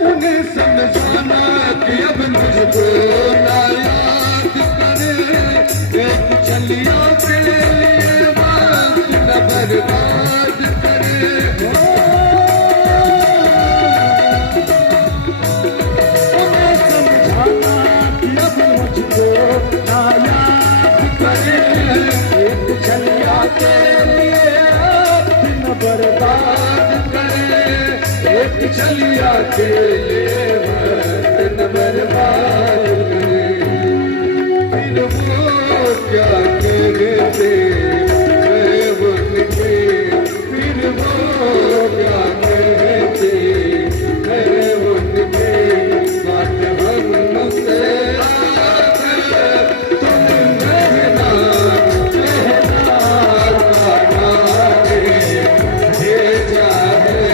उन्हें समझाना कि अब मुझको ना याद करे, एक चलिया के लिए वक्त न बर्बाद करे। उन्हें समझाना कि अब मुझको ना याद करे, एक चलिया के लिए वक्त न बर्बाद करे, एक चलिया के लिए वक्त न बर्बाद करे। फिर वो क्या कहते मैं उनके, फिर वो क्या कहते मैं उनके, बात हमसे तुम रहना कहना काटा भेजा है,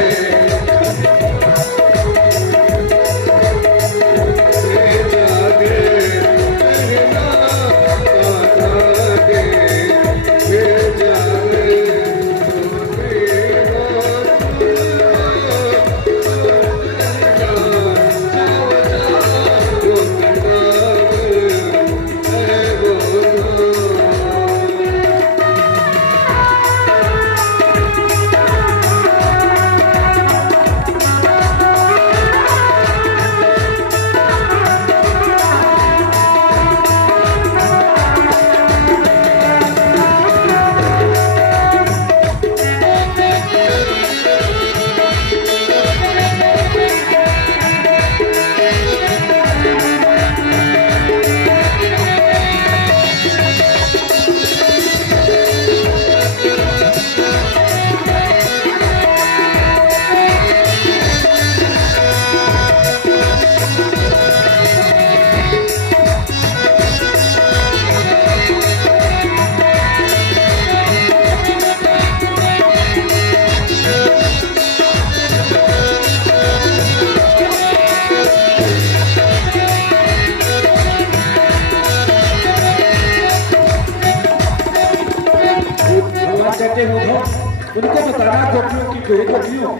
उनको बताना गोपियों की दो गोपियों,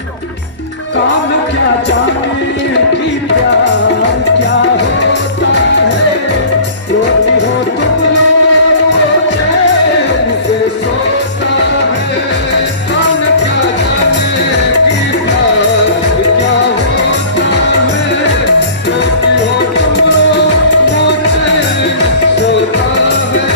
काम क्या जाने कि प्यार क्या होता है, रोती हो तुम लोग चैन से सोता है, काम क्या जाने कि प्यार क्या होता है, रोती हो तुम लोग चैन सोता है।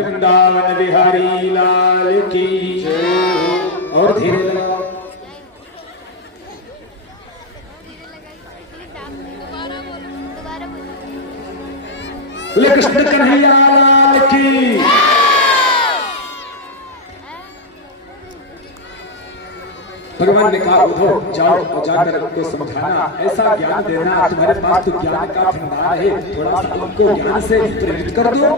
वृंदावन बिहारी लाल की जय। और धीरे लगाओ। बोले कृष्ण कन्हैया लाल की। भगवान ने कहा उद्धव जाओ और जाकर उनको समझाना, ऐसा ज्ञान देना, तुम्हारे पास तो ज्ञान का भंडार है, थोड़ा सा उनको ज्ञान से प्रेरित कर दो।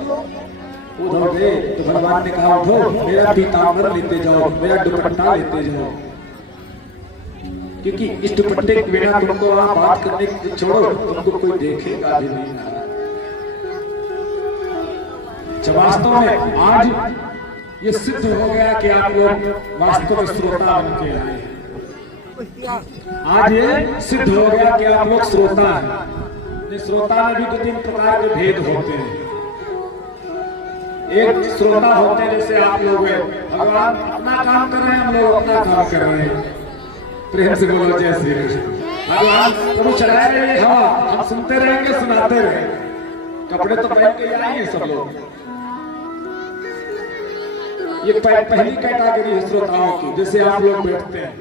उद्धव गए तो भगवान ने कहा उद्धव मेरा पीतांबर लेते जाओ, मेरा दुपट्टा लेते जाओ, क्योंकि इस दुपट्टे के बिना तुमको वहां बात करने को छोड़ो, तुमको कोई देखेगा भी नहीं। वास्तव में आज ये सिद्ध हो गया कि आप लोग वास्तव में श्रोता बन के आए। आज ये सिद्ध हो गया कि आप लोग श्रोता हैं। श्रोता में भी दो तीन प्रकार के भेद होते हैं। एक श्रोता होते हैं जैसे आप लोग हैं, भगवान अपना काम कर रहे हैं, हम लोग अपना काम कर रहे हैं। प्रेम से बोलो जय श्री कृष्ण। भगवान प्रभु चलाए रहे हवा, हम सुनते रहेंगे, सुनाते रहेंगे। कपड़े तो पहन के आएंगे सब लोग। ये पहली कैटेगरी है श्रोताओं की, जैसे आप लोग बैठते हैं,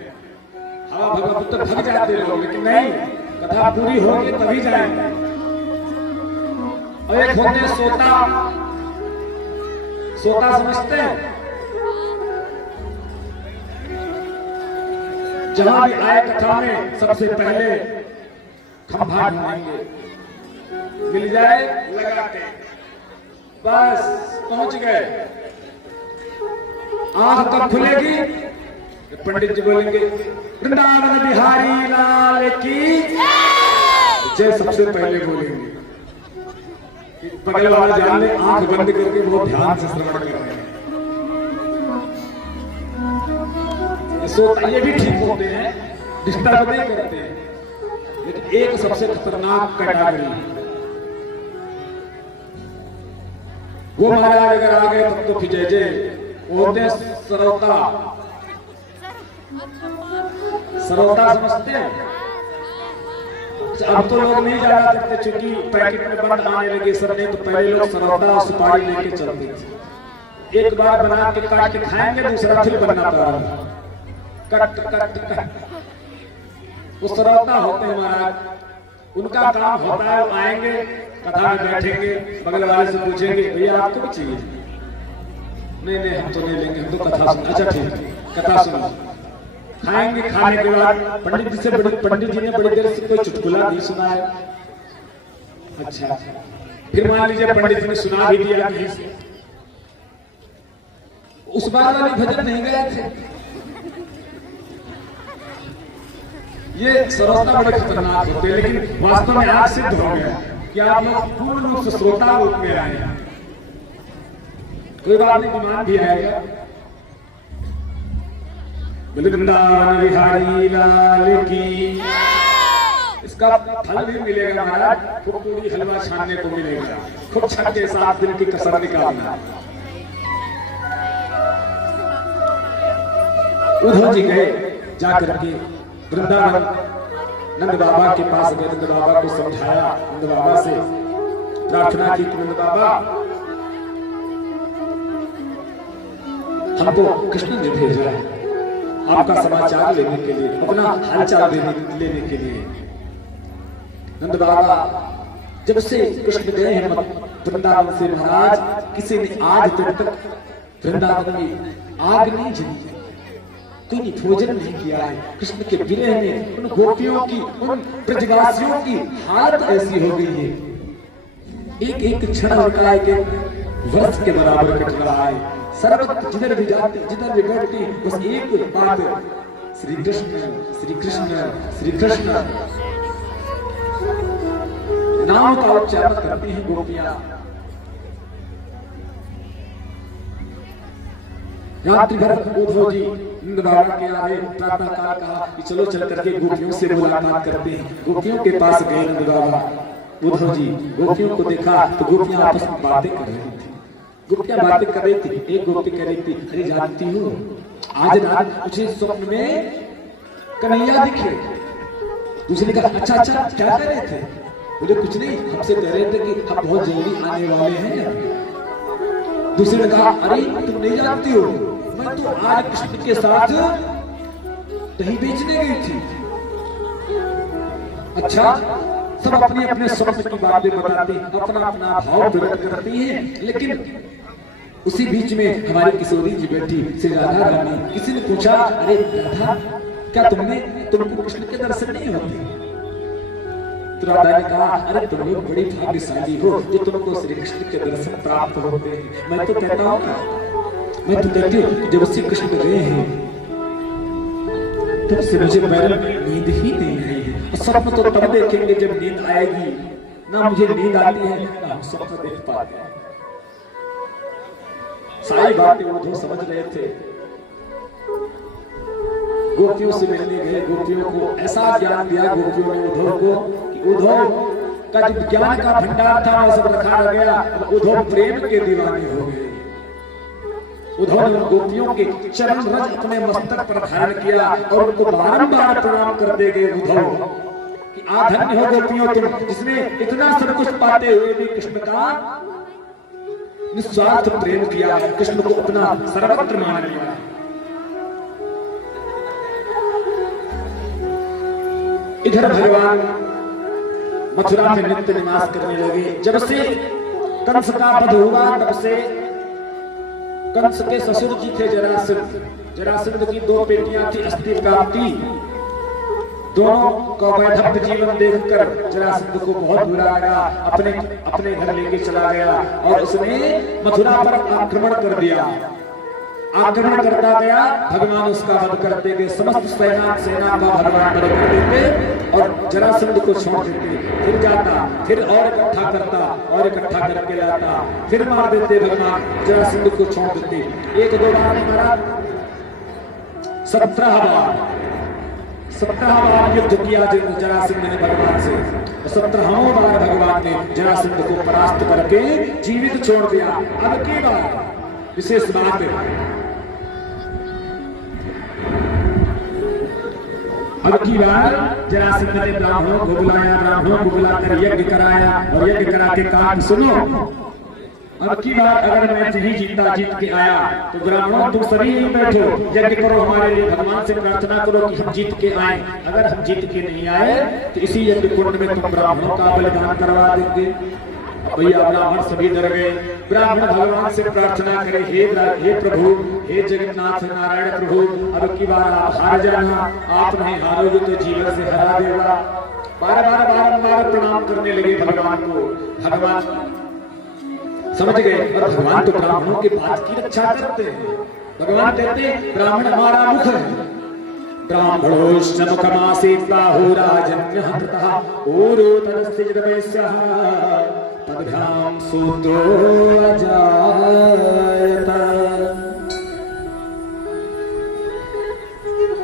हाँ भगवान तो थक जाते लोग, लेकिन नहीं, कथा पूरी होगी तभी जाएंगे। और एक होते हैं सोता, सोता समझते हैं, जहां भी आए कथा में सबसे पहले खंभा ढूंढेंगे, मिल जाए लगा के बस पहुंच गए। आंख कब खुलेगी? पंडित जी बोलेंगे वृंदावन बिहारी लाल की जय, सबसे पहले बोलेंगे। बगल वाला जान ले आंख बंद करके बहुत ध्यान से श्रवण कर रहे हैं। ये भी ठीक होते हैं, डिस्टर्ब नहीं करते हैं, लेकिन एक सबसे खतरनाक कैटेगरी वो महाराज अगर आ गए तब तो फिर जय जय। होते सरौता, सरौता समझते हैं? अब तो लोग नहीं जाना चाहते, चूंकि पैकेट में बंद आने लगे सब, नहीं तो पहले लोग सरौता और सुपारी लेके चलते थे। एक बार बना के काट के खाएंगे, दूसरा फिर बनना पड़ा, कट कट कट। वो सरौता होते हैं महाराज, उनका काम होता है, वो आएंगे कथा में बैठेंगे, बगल वाले से पूछेंगे भैया आपको भी चाहिए? नहीं नहीं हम तो नहीं लेंगे, हम तो कथा सुन। अच्छा ठीक है, कथा सुनो। खाएंगे, खाने के बाद पंडित जी ने बड़ी देर से कोई चुटकुला नहीं सुनाया। अच्छा, फिर मान लीजिए पंडित जी ने सुना भी दिया कहीं से, उस बार वाली भजन नहीं गए थे। ये श्रोता बड़े खतरनाक होते हैं, लेकिन वास्तव में आज सिद्ध हो गया कि आप लोग पूर्ण रूप से श्रोता रूप में आए हैं। कोई बात नहीं, गुमान भी आएगा। वृंदावन बिहारी लाल की। इसका फल भी मिलेगा महाराज, खूब पूरी हलवा छानने को मिलेगा, खूब 6 से 7 दिन की कसर निकालना। उद्धव जी गए जाकर के वृंदावन नंद बाबा के पास गए, नंद बाबा को समझाया, नंद बाबा से प्रार्थना की कि नंद बाबा हमको कृष्ण ने भेजा है आपका समाचार लेने के लिए, अपना हालचाल लेने के लिए। नंद बाबा जब से कृष्ण गए हैं वृंदावन से महाराज, किसी ने आज तक वृंदावन में आग नहीं जली, कोई भोजन नहीं किया है। कृष्ण के विरह में उन गोपियों की, उन ब्रजवासियों की हालत ऐसी हो गई है, एक एक क्षण उनका एक वर्ष के बराबर कट रहा है। सर्वत्र जिधर भी जाते, जिधर भी बैठते, बस एक बात, श्री कृष्ण श्री कृष्ण श्री कृष्ण नाम का उच्चारण करती हैं गोपियां। रात्रि भर उद्धव जी नंद बाबा के आगे प्रातः काल कहा कि चलो चल करके गोपियों से मुलाकात करते हैं। गोपियों के पास गए नंद बाबा। उद्धव जी गोपियों को देखा तो गोपियां आपस में बातें कर रही थी। गोपियां बातें कर रही थी। एक गोपी कह रही थी, अरे जानती हो आज रात मुझे स्वप्न में कन्हैया दिखे। दूसरे ने कहा अच्छा अच्छा क्या कह रहे थे? मुझे कुछ नहीं, हमसे कह रहे थे कि हम बहुत जल्दी आने वाले हैं। दूसरे ने कहा, अरे तुम नहीं जानती हो, मैं तो आज कृष्ण के साथ दही बेचने गई थी। अच्छा, सब अपने अपने स्वप्न की बातें बताते, अपना अपना भाव प्रकट करती हैं, लेकिन उसी बीच में हमारी किशोरी जी बैठी श्री राधा रानी। किसी ने पूछा, अरे राधा, क्या तुमको कृष्ण के दर्शन नहीं होते? तो राधा ने कहा, अरे तुम लोग बड़ी भाग्यशाली हो जो तुमको श्री कृष्ण के दर्शन प्राप्त होते हैं। मैं तो कहता हूँ, मैं तो कहती हूँ, जब श्री कृष्ण गए हैं तब से मुझे नींद ही नहीं आई है। स्वप्न तो तब देखेंगे जब नींद आएगी, ना मुझे नींद आती है ना हम स्वप्न देख पाते हैं। सारी बातें उद्धव समझ रहे थे। गोपियों से मिलने गए, गोपियों को ऐसा ज्ञान दिया गोपियों ने उद्धव को कि उद्धव का जो ज्ञान का भंडार था वह सब रखा रह गया। अब उद्धव प्रेम के दीवाने हो गए। उद्धव ने गोपियों के चरण रज अपने मस्तक पर धारण किया और उनको बारंबार प्रणाम करते गए उद्धव कि आधन्य हो गोपियों तुम, जिसने इतना सब कुछ पाते हुए भी कृष्ण का निस्वार्थ प्रेम किया, कृष्ण को अपना सर्वत्र मान लिया। इधर भगवान मथुरा में नित्य निवास करने लगे। जब से कंस का वध हुआ तब से कंस के ससुर जी थे जरासंध। जरासंध की दो बेटियां थी अस्थि प्राप्ति। दोनों का वैधव्य जीवन देखकर जरासंध को बहुत बुरा लगा, अपने घर लेके चला गया और उसने मथुरा पर आक्रमण कर दिया। आक्रमण करता गया, भगवान उसका वध करते गए। समस्त सेना का भगवान वध कर देते और जरासंध को छोड़ देते। फिर जाता, फिर और इकट्ठा करता और इकट्ठा करके लाता, फिर मार देते भगवान, जरासंध को छोड़ देते। एक दो बार नहीं मारा, 17 बार युद्ध किया जरासंध ने भगवान से। 17वां बार भगवान ने जरासंध को परास्त करके जीवित छोड़ दिया। अब की बार विशेष बात है, अब की बार जरासंध ने ब्राह्मणों को बुलाया, ब्राह्मणों को बुलाकर यज्ञ कराया और यज्ञ करा के कहा, सुनो, अब की बार अगर मैं नहीं जीता, जीत के आया तो ब्राह्मणों तुम सभी यहीं बैठो, यज्ञ करो हमारे लिए, भगवान से प्रार्थना करो कि हम जीत के आए। अगर हम जीत के नहीं आए तो इसी यज्ञ कुंड में तुम ब्राह्मणों का बलिदान करवा देंगे। भैया ब्राह्मण सभी डर गए। ब्राह्मण भगवान से प्रार्थना करे, हे प्रभु, हे जगन्नाथ नारायण प्रभु, अब की बार आप हार जाना, आप नहीं हारोगे तो जीवन से हरा देगा। बारंबार प्रणाम करने लगे भगवान को। भगवान समझ गए और भगवान तो ब्राह्मणों के बात की रक्षा करते हैं। भगवान कहते हैं, ब्राह्मण हमारा मुख है। ब्राह्मणोश्च मुखमासीत् बाहो राजन्यः ततः ऊरोतरस्य जडवैस्यः पद्भ्यां सूतो अजायत।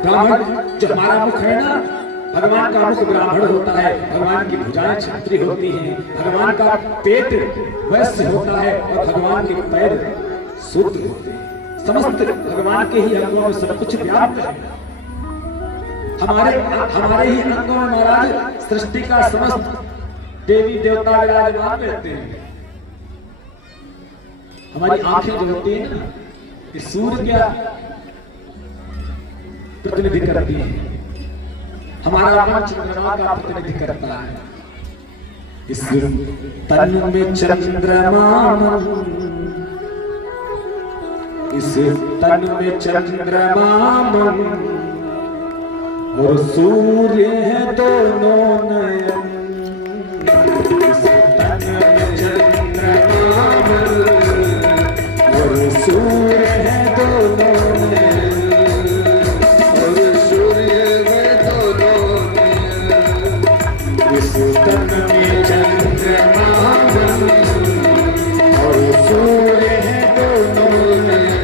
ब्राह्मण जो हमारा मुख है ना, भगवान का मुख ब्राह्मण होता है, भगवान की भुजाएं क्षत्रिय होती हैं, भगवान का पेट वैश्य होता है और भगवान के पैर शूद्र होते हैं। समस्त भगवान के ही अंगों में सब कुछ व्याप्त है। हमारे ही अंगों में महाराज सृष्टि का समस्त देवी देवता विराजमान रहते हैं। हमारी आंखें जो होती है ना, ये सूर्य क्या प्रतिनिधि करती है, हमारा मन चंद्रमा का प्रतिनिधि करता है। इस तन में चंद्रमा, इस तन में चंद्रमा और सूर्य है दोनों नयन। इस तन में चंद्रमा और सूर्य है दोनों नयन, और सूर्य है दोनों नयन। इस तन में चंद्रमा और सूर्य है दोनों नयन।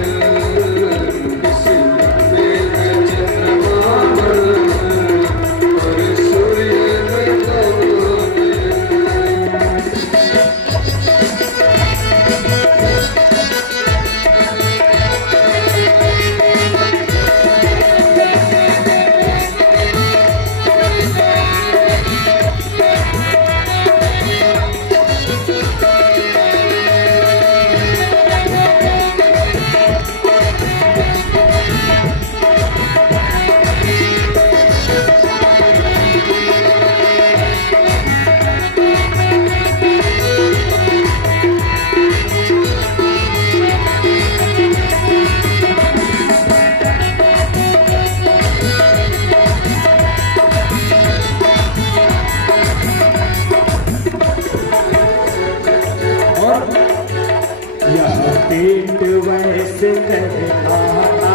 से कहलाना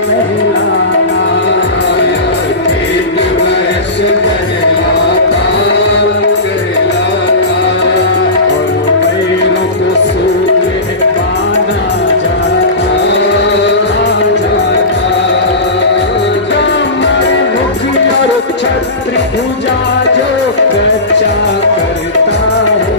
कहलाना, तीन वर्ष कहलाता कहलाता, और पैरों को सूखे माना जाता जाता। मुखी और छत्री भुजा जो कच्चा करता है,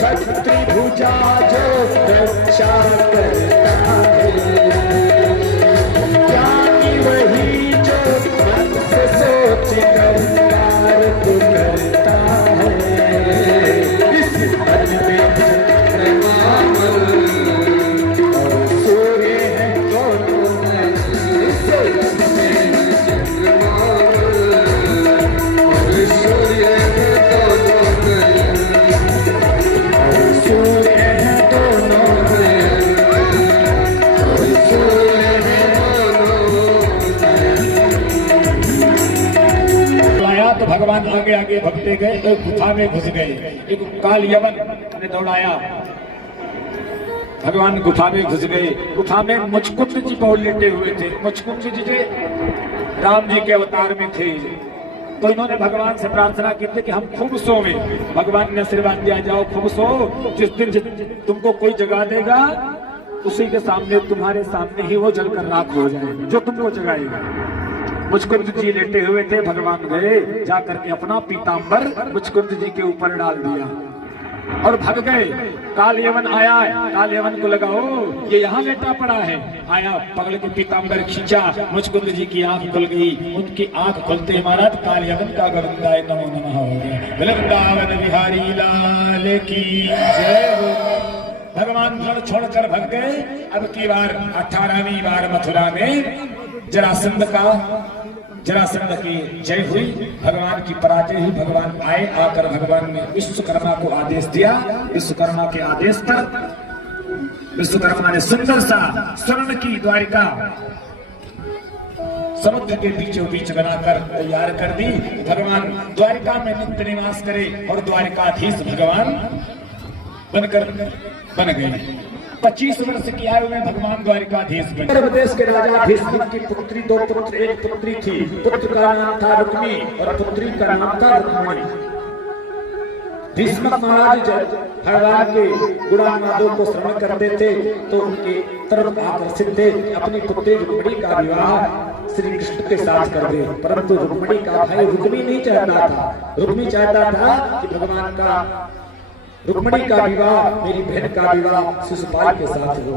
छत्री भुजा जो रक्षा करता है, ज्ञानी वही जो मन से सोच कर कार्य को करता है। इस मन में चंद्रमा और सूर्य है दोनों में, इस मन में चंद्रमा और सूर्य है दोनों में, सूर्य है दोनों में, सूर्य है आया तो भगवान आगे आगे भगते गए, एक गुफा में घुस गए। एक काल यवन ने दौड़ाया, भगवान गुफा में घुस गए। गुफा में मुचकुंद जी बहुत लेटे हुए थे। मुचकुंद जी जो राम जी के अवतार में थे, तो इन्होंने भगवान से प्रार्थना की थी कि हम खूब सोवे। भगवान ने आशीर्वाद दिया, जाओ खूब सो, जिस दिन तुमको कोई जगा देगा उसी के सामने, तुम्हारे सामने ही वो जलकर राख हो जाएगा जो तुमको जगाएगा। मुचकुंद जी लेटे हुए थे, भगवान गए, जाकर के अपना पीताम्बर मुचकुंद जी के ऊपर डाल दिया और भाग गए। काल यवन आया, काल यवन को लगा ओ ये यहाँ लेटा पड़ा है, आया पकड़ के पीताम्बर खींचा, मुचकुंद जी की आंख खुल गई। उनकी आंख खुलते महाराज काल यवन का गोविंदाय नमो नमः हो गया। वृंदावन बिहारी लाल की जय हो। भगवान रण छोड़कर भग गए। अब की बार 18वीं बार मथुरा में जरासंध की जय हुई, भगवान की पराजय हुई। भगवान आए, आकर भगवान ने विश्वकर्मा को आदेश दिया। विश्वकर्मा के आदेश पर विश्वकर्मा ने सुंदर सा स्वर्ण की द्वारिका समुद्र के बीचों बीच बनाकर तैयार कर दी। भगवान द्वारिका में नित्य निवास करे और द्वारिकाधीश भगवान बन गए। 25 वर्ष की आयु में भगवान द्वारिकाधीश बने। प्रदेश के राजा भीष्म की पुत्री, 2 पुत्र, 1 पुत्री थी। पुत्र का नाम था रुक्मी और पुत्री का नाम था रुक्मणी। भीष्म महाराज जब भगवान के गुणानुवादों को श्रवण करते थे तो उनके तरफ आकर्षित थे। अपनी पुत्री रुक्मणी का विवाह श्री कृष्ण के साथ कर दे, परंतु रुक्मणी का भाई रुक्मी नहीं चाहता था। रुक्मी चाहता था कि भगवान का रुक्मणी का विवाह, मेरी बहन का विवाह शिशुपाल के साथ हो।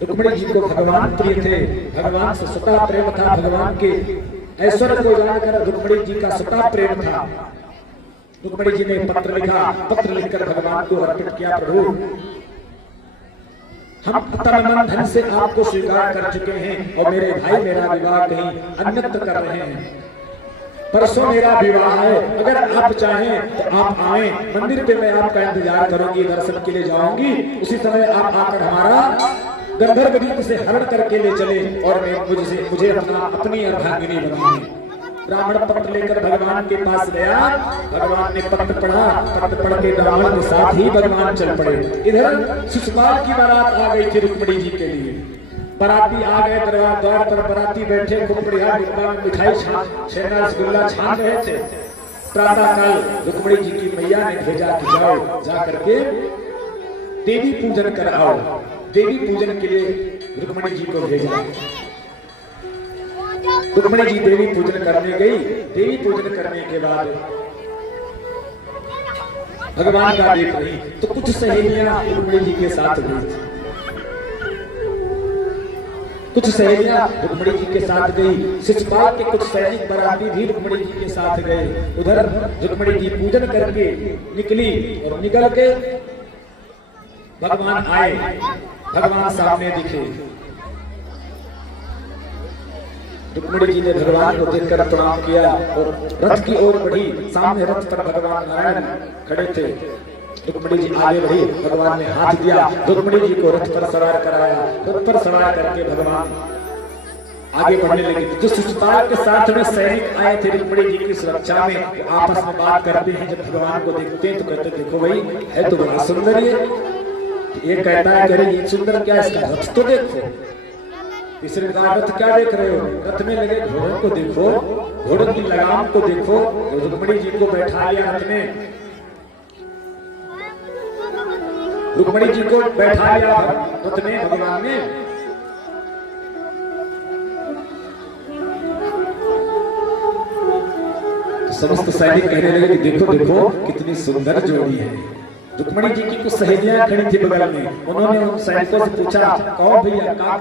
रुक्मणी जी को भगवान प्रिय थे, भगवान से सता प्रेम था। भगवान के ऐश्वर्य को जानकर रुक्मणी जी का सता प्रेम था। रुक्मणी जी ने पत्र लिखा, पत्र लिखकर भगवान को अर्पित किया, प्रभु हम तन मन धन से आपको स्वीकार कर चुके हैं और मेरे भाई मेरा विवाह कहीं अन्यत्र कर रहे हैं। परसों मेरा विवाह है, अगर आप चाहें तो आप आए, मंदिर पे मैं आपका इंतजार करूंगी, दर्शन के लिए जाऊंगी। उसी समय आप आकर हमारा गंधर्व गीत से हरण करके ले चले और मुझे अपनी अर्धांगिनी बनाएं। ब्राह्मण पत्र लेकर भगवान के पास गया। भगवान ने पत्र पढ़ा, पत्र पढ़ के ब्राह्मण के साथ ही भगवान चल पड़े। इधर शिशुपाल की बारात आ गई थी रुक्मणी जी के लिए। बराती आ गए, दरबार द्वार पर बराती बैठे, खूब बढ़िया डिब्बा में मिठाई छेना रसगुल्ला छान रहे थे। प्रातः काल रुक्मणी जी की मैया ने भेजा कि जाओ, जा करके देवी पूजन कर आओ। देवी पूजन के लिए रुक्मणी जी को भेजा। रुक्मणी जी देवी पूजन करने गई। देवी पूजन करने के बाद भगवान का देख रही तो कुछ सहेलियां रुक्मणी जी के साथ गई। कुछ सहेलियां रुक्मणी जी के साथ गई। शिशुपाल के कुछ सैनिक बराती भी रुक्मणी जी के साथ गए। उधर रुक्मणी जी पूजन करके निकली और निकल के भगवान आए। भगवान सामने दिखे। रुक्मणी जी ने भगवान को देखकर प्रणाम किया और रथ की ओर बढ़ी। सामने रथ पर भगवान नारायण खड़े थे। रुक्मणी जी आगे बढ़ी, भगवान ने हाथ दिया, रुक्मणी जी को रथ पर सवार कराया। रथ पर सवार करके भगवान आगे बढ़ने लगे। जो सुचिता के साथ में सैनिक आए थे रुक्मिणी जी की सुरक्षा में, आपस में बात करते हैं। जब भगवान को देखते हैं तो कहते देखो भाई है तो बड़ा सुंदर ये कहता है अरे ये सुंदर क्या, इसका रथ तो देखो। तीसरे कहा रथ क्या देख रहे हो, रथ में लगे घोड़ों को देखो, घोड़ों की लगाम को देखो। रुक्मिणी जी को बैठा लिया रथ में, रुक्मिणी जी को बैठा लिया रथ में भगवान ने। तो समस्त सैनिक कहने लगे कि देखो देखो कितनी सुंदर जोड़ी है। रुक्मिणी जी की कुछ सहेलियां खड़ी थी बगल में, उन्होंने उन सैनिकों से पूछा कौन भैया का